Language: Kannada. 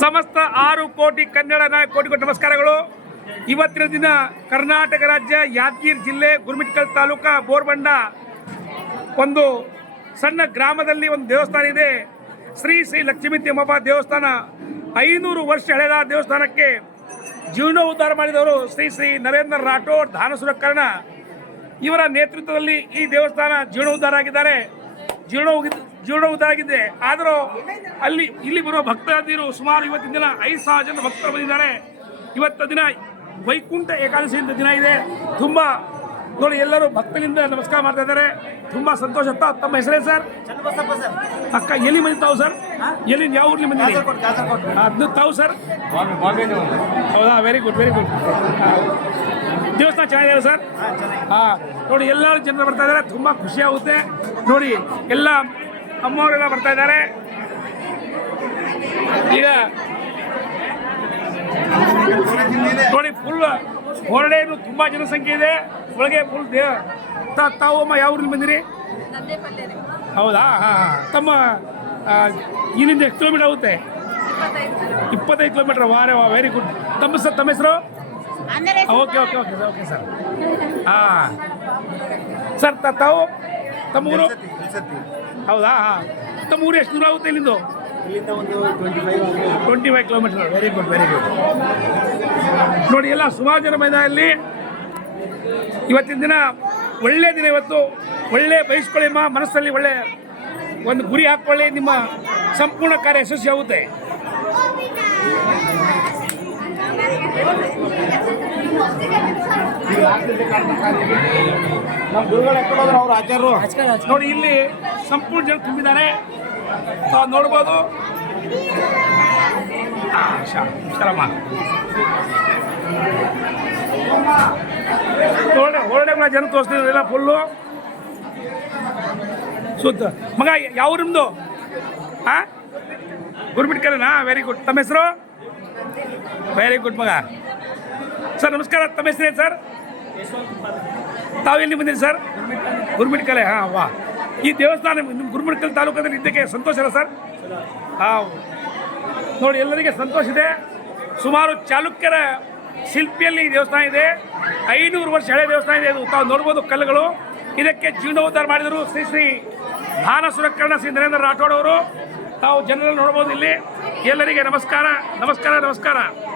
ಸಮಸ್ತ 6 ಕೋಟಿ ಕನ್ನಡ ಕೋಟಿ ನಮಸ್ಕಾರಗಳು. ಇವತ್ತಿನ ದಿನ ಕರ್ನಾಟಕ ರಾಜ್ಯ ಯಾದಗಿರಿ ಜಿಲ್ಲೆ ಗುರುಮಿಟ್ಕಲ್ ತಾಲೂಕಾ ಬೋರ್ಬಂಡ ಒಂದು ಸಣ್ಣ ಗ್ರಾಮದಲ್ಲಿ ಒಂದು ದೇವಸ್ಥಾನ ಇದೆ. ಶ್ರೀ ಶ್ರೀ ಲಕ್ಷ್ಮೀ ತಿಮ್ಮಪ್ಪ ದೇವಸ್ಥಾನ. 500 ವರ್ಷ ಹಳೆದ ದೇವಸ್ಥಾನಕ್ಕೆ ಜೀರ್ಣೋದ್ಧಾರ ಮಾಡಿದವರು ಶ್ರೀ ಶ್ರೀ ನರೇಂದ್ರ ರಾಠೋಡ್ ದಾನಸುರಕರ್ಣ ಇವರ ನೇತೃತ್ವದಲ್ಲಿ ಈ ದೇವಸ್ಥಾನ ಜೀರ್ಣೋದ್ಧಾರ ಆಗಿದ್ದಾರೆ. ಜೀರ್ಣೋದ್ಧಾರ ಆಗಿದೆ. ಆದರೂ ಇಲ್ಲಿ ಬರುವ ಭಕ್ತಾದಿರು ಸುಮಾರು ಇವತ್ತಿನ ದಿನ 5,000 ಜನ ಭಕ್ತರು ಬಂದಿದ್ದಾರೆ. ಇವತ್ತಿನ ದಿನ ವೈಕುಂಠ ಏಕಾದಶಿ ದಿನ ಇದೆ. ತುಂಬ ನೋಡಿ ಎಲ್ಲರೂ ಭಕ್ತರಿಂದ ನಮಸ್ಕಾರ ಮಾಡ್ತಾ ಇದ್ದಾರೆ. ತುಂಬ ಸಂತೋಷ. ತಮ್ಮ ಹೆಸರೇ ಸರ್? ಅಕ್ಕ ಎಲ್ಲಿ ಬಂದಿರ್ತಾವು ಸರ್? ಎಲ್ಲಿ ಯಾವ ಊರ್ಲಿ ಬಂದಿದ್ದೀರಿ? ಅದನ್ನು ತಾವು ಸರ್? ಹೌದಾ, ವೆರಿ ಗುಡ್ ವೆರಿ ಗುಡ್. ದೇವಸ್ಥಾನ ಚೆನ್ನಾಗಿದೆ ಸರ್? ಹಾಂ, ನೋಡಿ ಎಲ್ಲರೂ ಜನರು ಬರ್ತಾ ಇದ್ದಾರೆ. ತುಂಬ ಖುಷಿ ಆಗುತ್ತೆ. ನೋಡಿ ಎಲ್ಲ ಅಮ್ಮವರೆಲ್ಲ ಬರ್ತಾ ಇದ್ದಾರೆ. ಈಗ ನೋಡಿ ಫುಲ್ ಹೊರಡೆ ತುಂಬ ಜನಸಂಖ್ಯೆ ಇದೆ. ಒಳಗೆ ಫುಲ್ ತಾವು ಅಮ್ಮ ಯಾವ ಊರಿಗೆ ಬಂದಿರಿ? ಹೌದಾ, ಹಾಂ. ತಮ್ಮ ಇಲ್ಲಿಂದ ಎಷ್ಟು ಕಿಲೋಮೀಟರ್ ಆಗುತ್ತೆ? 25 ಕಿಲೋಮೀಟರ್. ವಾರೆ ವಾ, ವೆರಿ ಗುಡ್. ತಮ್ಮ ಹೆಸರು? Okay okay okay okay sir. ಹಾಂ ಸರ್, ತಾವು ತಮ್ಮ ಊರು? ಹೌದಾ, ಹಾಂ. ತಮ್ಮ ಊರು ಎಷ್ಟು ದೂರ ಆಗುತ್ತೆ ಇಲ್ಲಿಂದ? 25 kilometre. Very good very good. ನೋಡಿ ಎಲ್ಲ ಸುಮಾರು ಜನ ಮೈದಾನಲ್ಲಿ ಇವತ್ತಿನ ದಿನ ಒಳ್ಳೆಯ ದಿನ. ಇವತ್ತು ಒಳ್ಳೆ ಬಯಸ್ಕೊಳ್ಳಿ ಮನಸ್ಸಲ್ಲಿ ಒಳ್ಳೆ ಒಂದು ಗುರಿ ಹಾಕ್ಕೊಳ್ಳಿ. ನಿಮ್ಮ ಸಂಪೂರ್ಣ ಕಾರ್ಯ ಯಶಸ್ವಿ ಆಗುತ್ತೆ. ನೋಡಿ ಇಲ್ಲಿ ಸಂಪೂರ್ಣ ಜನ ತುಂಬಿದ್ದಾರೆ. ನೋಡ್ಬೋದು. ನಮಸ್ಕಾರಮ್ಮ. ಹೊರಡೆ ಜನ ತೋರಿಸ್ತಿದ್ರಲ್ಲ ಫುಲ್ಲು ಸುತ್ತ. ಮಗ ಯಾವ ನಿಮ್ಮದು? ಹಾಂ, ಗುರುಮಿಟ್ಕಲ್ನಾ? Very good. ತಮ್ಮ ಹೆಸರು? ವೆರಿ ಗುಡ್ ಮಗ. ಸರ್ ನಮಸ್ಕಾರ. ತಮ್ಮ ಹೆಸರೇನು ಸರ್? ತಾವೆಲ್ಲಿ ಬಂದಿರಿ ಸರ್? ಗುರುಮಿಟ್ಕಲೆ. ಹಾಂ, ವಾ. ಈ ದೇವಸ್ಥಾನ ನಿಮ್ಮ ಗುರುಮಿಟ್ಕಲ್ ತಾಲೂಕಲ್ಲಿ ಇದ್ದಕ್ಕೆ ಸಂತೋಷ ಅಲ್ಲ ಸರ್? ಹಾಂ, ನೋಡಿ ಎಲ್ಲರಿಗೆ ಸಂತೋಷ ಇದೆ. ಸುಮಾರು ಚಾಲುಕ್ಯರ ಶಿಲ್ಪಿಯಲ್ಲಿ ಈ ದೇವಸ್ಥಾನ ಇದೆ. 500 ವರ್ಷ ಹಳೆ ದೇವಸ್ಥಾನ ಇದೆ. ಇದು ತಾವು ನೋಡ್ಬೋದು ಕಲ್ಲುಗಳು. ಇದಕ್ಕೆ ಜೀರ್ಣೋದ್ಧಾರ ಮಾಡಿದರು ಶ್ರೀ ಶ್ರೀ ದಾನಸುರಕರ್ಣ ಶ್ರೀ ನರೇಂದ್ರ ರಾಠೋಡ್ ಅವರು. ತಾವು ಜನರಲ್ಲಿ ನೋಡ್ಬೋದು ಇಲ್ಲಿ. ಎಲ್ಲರಿಗೆ ನಮಸ್ಕಾರ ನಮಸ್ಕಾರ ನಮಸ್ಕಾರ.